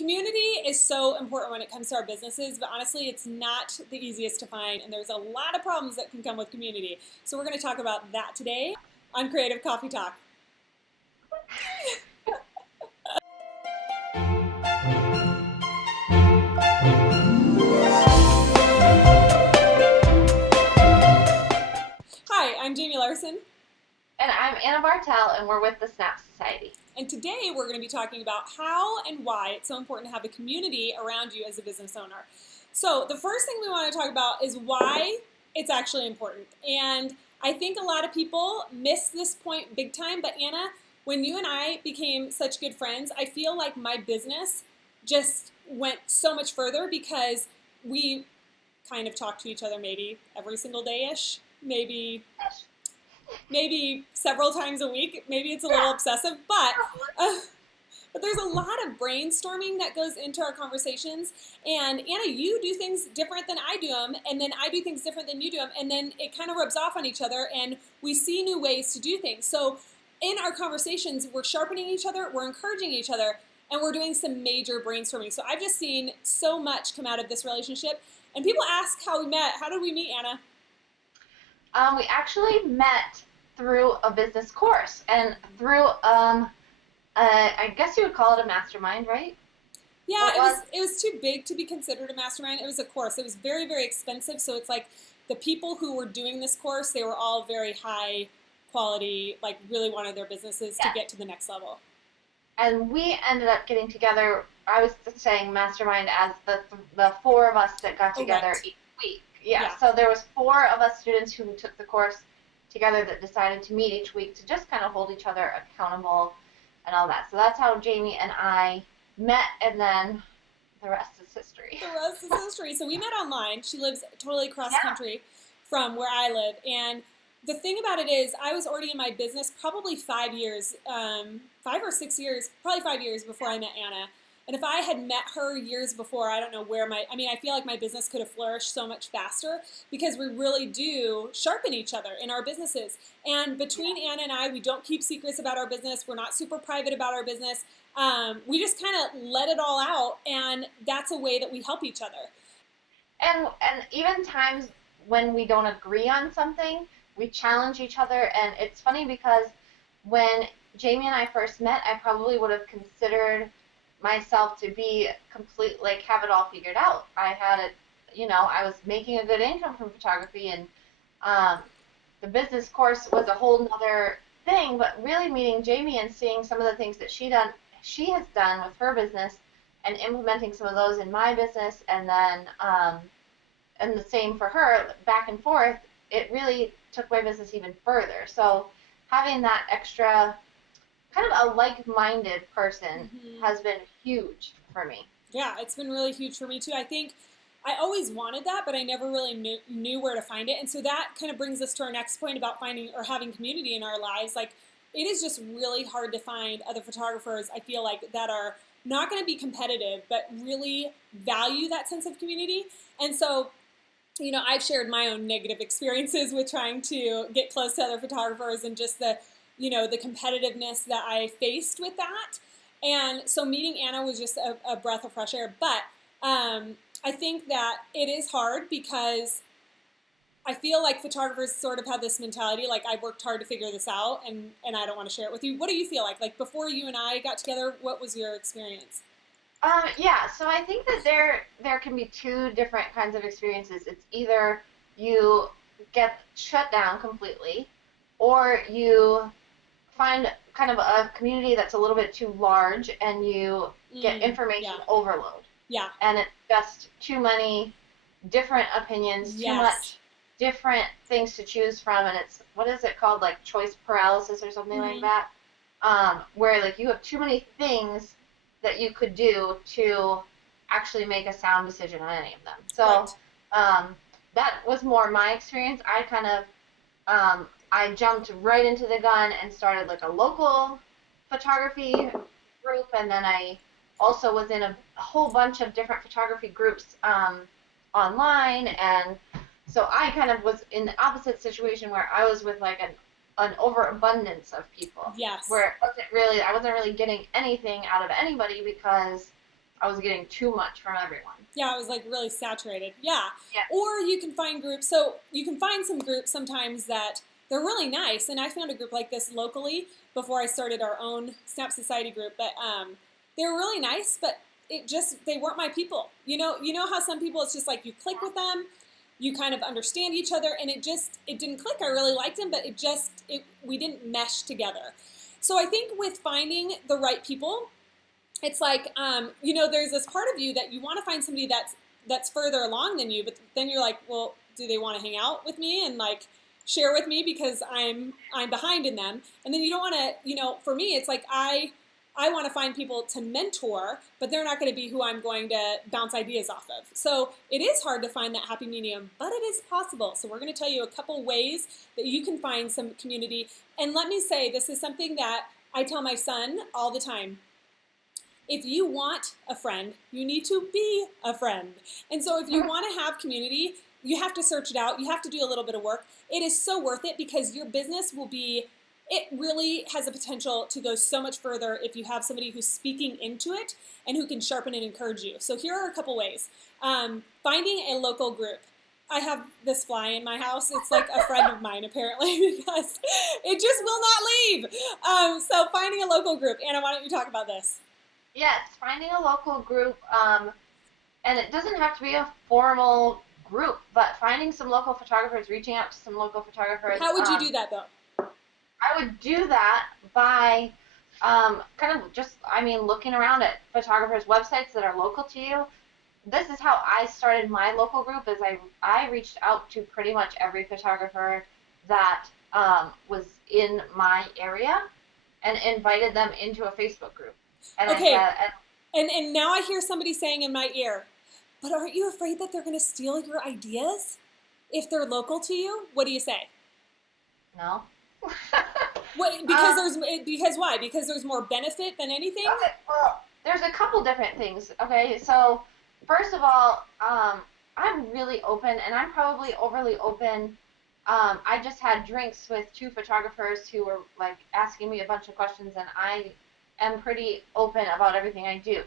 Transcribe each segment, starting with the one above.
Community is so important when it comes to our businesses, but honestly, it's not the easiest to find, and there's a lot of problems that can come with community. So we're going to talk about that today on Creative Coffee Talk. Hi, I'm Jamie Larson. And I'm Anna Bartel, and we're with the Snap Society. And today we're going to be talking about how and why it's so important to have a community around you as a business owner. So the first thing we want to talk about is why it's actually important. And I think a lot of people miss this point big time, but Anna, when you and I became such good friends, I feel like my business just went so much further because we kind of talk to each other maybe every single day-ish, maybe several times a week. Maybe it's a little obsessive, but there's a lot of brainstorming that goes into our conversations. And Anna, you do things different than I do them, and then I do things different than you do them, and then it kind of rubs off on each other, and we see new ways to do things. So in our conversations, we're sharpening each other, we're encouraging each other, and we're doing some major brainstorming. So I've just seen so much come out of this relationship. And people ask how we met. How did we meet, Anna? We actually met through a business course and through, I guess you would call it a mastermind, right? Yeah, it was too big to be considered a mastermind. It was a course. It was very, very expensive. So it's like the people who were doing this course, they were all very high quality, like really wanted their businesses to get to the next level. And we ended up getting together. I was saying mastermind as the four of us that got together each week. Yeah. So there was four of us students who took the course together that decided to meet each week to just kind of hold each other accountable and all that. So that's how Jamie and I met, and then the rest is history. The rest is history. So we met online. She lives totally cross country from where I live, and the thing about it is I was already in my business probably 5 years, 5 or 6 years, probably 5 years before I met Anna. And if I had met her years before, I don't know where I feel like my business could have flourished so much faster because we really do sharpen each other in our businesses. And between Anna and I, we don't keep secrets about our business. We're not super private about our business. We just kind of let it all out, and that's a way that we help each other. And even times when we don't agree on something, we challenge each other. And it's funny because when Jamie and I first met, I probably would have considered myself to be like have it all figured out. I had it, I was making a good income from photography, and the business course was a whole nother thing. But really meeting Jamie and seeing some of the things that she has done with her business, and implementing some of those in my business, and then and the same for her, back and forth, it really took my business even further. So having that extra kind of a like-minded person has been huge for me. Yeah, it's been really huge for me too. I think I always wanted that, but I never really knew where to find it. And so that kind of brings us to our next point about finding or having community in our lives. Like, it is just really hard to find other photographers, I feel like, that are not going to be competitive, but really value that sense of community. And so, I've shared my own negative experiences with trying to get close to other photographers and just the competitiveness that I faced with that. And so meeting Anna was just a breath of fresh air. But I think that it is hard because I feel like photographers sort of have this mentality, like, I worked hard to figure this out, and I don't want to share it with you. What do you feel like? Like, before you and I got together, what was your experience? So I think that there can be two different kinds of experiences. It's either you get shut down completely, or you find kind of a community that's a little bit too large, and you get information overload. Yeah. And it's just too many different opinions, too much different things to choose from, and it's, what is it called, like choice paralysis or something like that, where like you have too many things that you could do to actually make a sound decision on any of them. So that was more my experience. I kind of I jumped right into the gun and started like a local photography group, and then I also was in a whole bunch of different photography groups online, and so I kind of was in the opposite situation where I was with like an overabundance of people. Yes. Where I wasn't really getting anything out of anybody because I was getting too much from everyone. Yeah, it was like really saturated. Yeah. Yeah. Or you can find groups. So you can find some groups sometimes that they're really nice. And I found a group like this locally before I started our own Snap Society group. But they were really nice, but they weren't my people. You know how some people, it's just like you click with them, you kind of understand each other, and it didn't click. I really liked them, but we didn't mesh together. So I think with finding the right people, it's like, there's this part of you that you want to find somebody that's further along than you, but then you're like, well, do they want to hang out with me and like share with me because I'm behind in them? And then you don't want to, for me, it's like I want to find people to mentor, but they're not going to be who I'm going to bounce ideas off of. So it is hard to find that happy medium, but it is possible. So we're going to tell you a couple ways that you can find some community. And let me say, this is something that I tell my son all the time. If you want a friend, you need to be a friend. And so if you want to have community, you have to search it out. You have to do a little bit of work. It is so worth it because your business it really has a potential to go so much further if you have somebody who's speaking into it and who can sharpen and encourage you. So here are a couple ways. Finding a local group. I have this fly in my house. It's like a friend of mine, apparently, because it just will not leave. So finding a local group. Anna, why don't you talk about this? Yes, finding a local group, and it doesn't have to be a formal group, but finding some local photographers, reaching out to some local photographers. How would you do that, though? I would do that by looking around at photographers' websites that are local to you. This is how I started my local group, is I reached out to pretty much every photographer that was in my area and invited them into a Facebook group. And okay. I said, and now I hear somebody saying in my ear, but aren't you afraid that they're going to steal your ideas if they're local to you? What do you say? No. Because why? Because there's more benefit than anything? Okay, well, there's a couple different things. Okay, so first of all, I'm really open, and I'm probably overly open. I just had drinks with two photographers who were like asking me a bunch of questions, and I am pretty open about everything I do.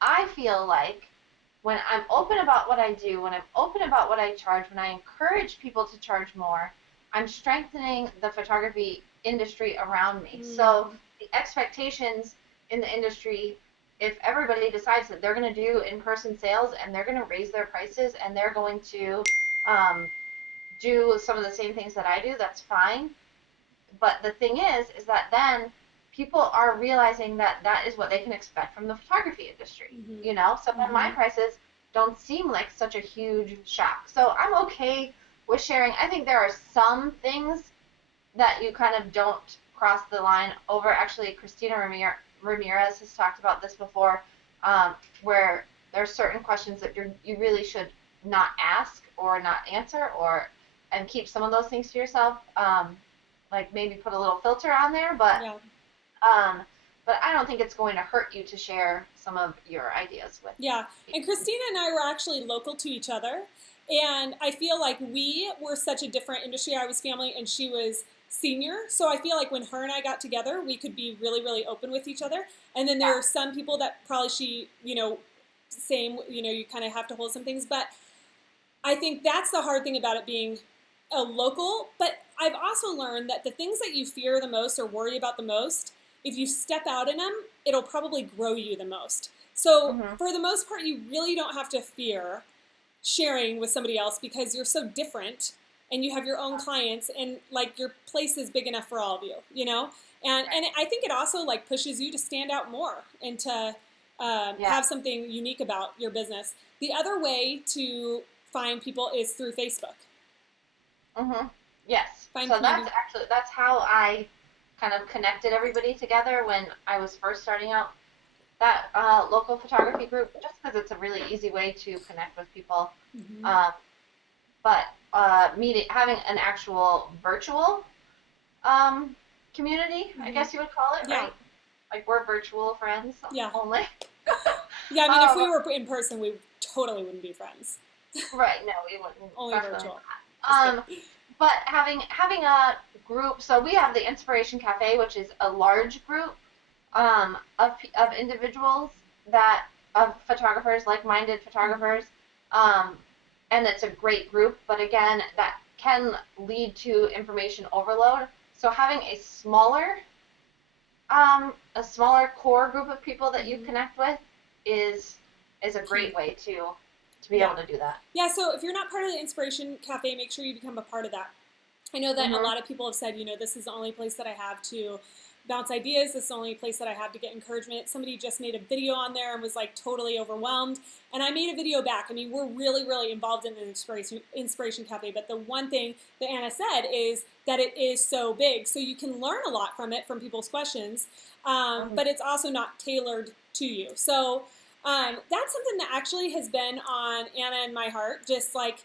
I feel like when I'm open about what I do, when I'm open about what I charge, when I encourage people to charge more, I'm strengthening the photography industry around me. So the expectations in the industry, if everybody decides that they're going to do in-person sales and they're going to raise their prices and they're going to do some of the same things that I do, that's fine. But the thing is that then people are realizing that that is what they can expect from the photography industry, So then my prices don't seem like such a huge shock. So I'm okay with sharing. I think there are some things that you kind of don't cross the line over. Actually, Christina Ramirez has talked about this before, where there are certain questions that you really should not ask or not answer, and keep some of those things to yourself. Like maybe put a little filter on there, but I don't think it's going to hurt you to share some of your ideas with. Yeah, and Christina and I were actually local to each other, and I feel like we were such a different industry. I was family, and she was senior, so I feel like when her and I got together, we could be really, really open with each other. And then there are some people that probably you kind of have to hold some things, but I think that's the hard thing about it being a local. But I've also learned that the things that you fear the most or worry about the most, if you step out in them, it'll probably grow you the most. So for the most part, you really don't have to fear sharing with somebody else because you're so different and you have your own clients and like your place is big enough for all of you, And I think it also like pushes you to stand out more and to have something unique about your business. The other way to find people is through Facebook. Yes. That's how I kind of connected everybody together when I was first starting out that local photography group, just because it's a really easy way to connect with people. But having an actual virtual community, I guess you would call it, right? Like we're virtual friends only. Yeah, I mean, if we were in person, we totally wouldn't be friends. Right, no, we wouldn't. Only virtual. But having a group, so we have the Inspiration Cafe, which is a large group of individuals that of photographers, like-minded photographers, and it's a great group. But again, that can lead to information overload. So having a smaller core group of people that you connect with is a great way to be able to do that. Yeah, so if you're not part of the Inspiration Cafe, make sure you become a part of that. I know that a lot of people have said, this is the only place that I have to bounce ideas. This is the only place that I have to get encouragement. Somebody just made a video on there and was like totally overwhelmed. And I made a video back. I mean, we're really, really involved in the Inspiration Cafe. But the one thing that Anna said is that it is so big. So you can learn a lot from it, from people's questions. But it's also not tailored to you. So that's something that actually has been on Anna and my heart. Just like,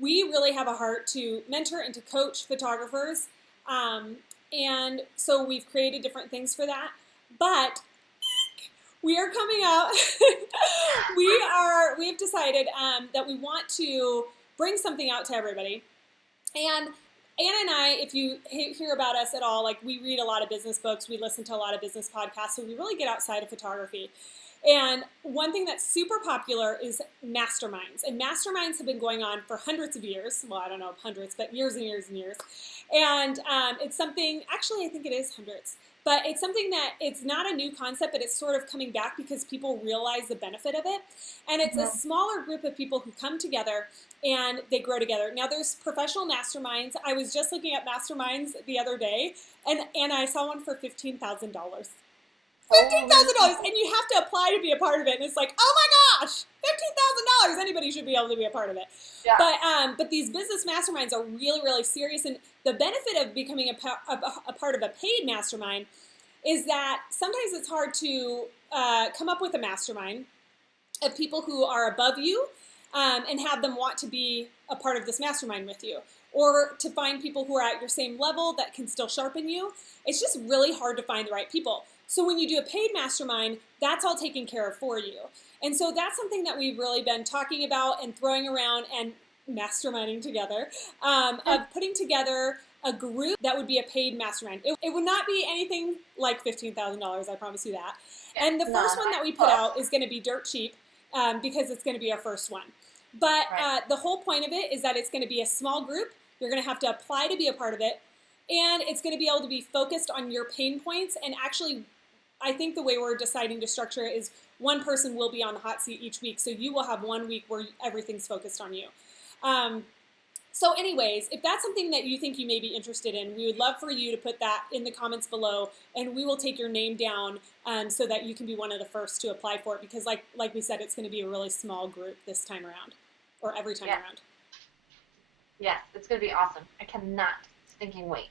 we really have a heart to mentor and to coach photographers. And so we've created different things for that. But we are coming out. we have decided that we want to bring something out to everybody. And Anna and I, if you hear about us at all, like, we read a lot of business books, we listen to a lot of business podcasts, so we really get outside of photography. And one thing that's super popular is masterminds. And masterminds have been going on for hundreds of years. Well, I don't know if hundreds, but years and years and years. And it's something, actually, I think it is hundreds. But it's something that it's not a new concept, but it's sort of coming back because people realize the benefit of it. And it's a smaller group of people who come together and they grow together. Now, there's professional masterminds. I was just looking at masterminds the other day, and I saw one for $15,000. $15,000, and you have to apply to be a part of it. And it's like, oh my gosh, $15,000! Anybody should be able to be a part of it. Yeah. But these business masterminds are really, really serious. And the benefit of becoming a part of a paid mastermind is that sometimes it's hard to come up with a mastermind of people who are above you and have them want to be a part of this mastermind with you, or to find people who are at your same level that can still sharpen you. It's just really hard to find the right people. So when you do a paid mastermind, that's all taken care of for you. And so that's something that we've really been talking about and throwing around and masterminding together, of putting together a group that would be a paid mastermind. It would not be anything like $15,000, I promise you that. And the first one that we put out is going to be dirt cheap because it's going to be our first one. But the whole point of it is that it's going to be a small group. You're going to have to apply to be a part of it. And it's going to be able to be focused on your pain points. And actually, I think the way we're deciding to structure it is one person will be on the hot seat each week. So you will have 1 week where everything's focused on you. So anyways, if that's something that you think you may be interested in, we would love for you to put that in the comments below, and we will take your name down so that you can be one of the first to apply for it. Because like we said, it's going to be a really small group this time around, or every time around. Yes, it's going to be awesome. I cannot stinking wait.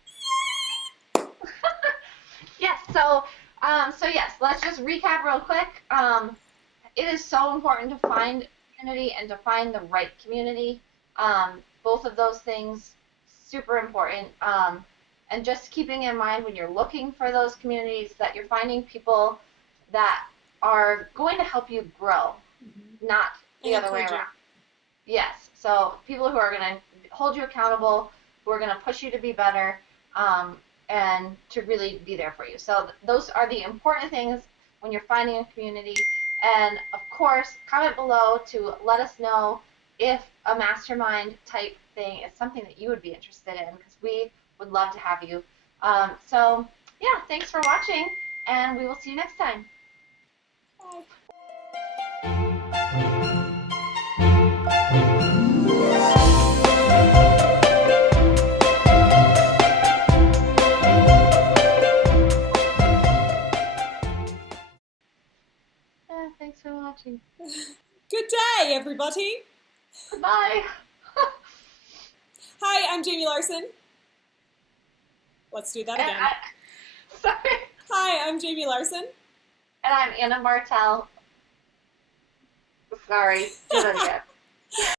Yes, so yes, let's just recap real quick. It is so important to find community and to find the right community. Both of those things, super important. And just keeping in mind when you're looking for those communities that you're finding people that are going to help you grow, not the other way around. Yes, so people who are going to hold you accountable, who are going to push you to be better, and to really be there for you. So those are the important things when you're finding a community. And of course, comment below to let us know if a mastermind type thing is something that you would be interested in, because we would love to have you. So yeah, thanks for watching, and we will see you next time. Bye. Thanks for watching. Good day, everybody. Goodbye. Hi, I'm Jamie Larson. Let's do that again. Sorry. Hi, I'm Jamie Larson. And I'm Anna Martell. Sorry. Do that again.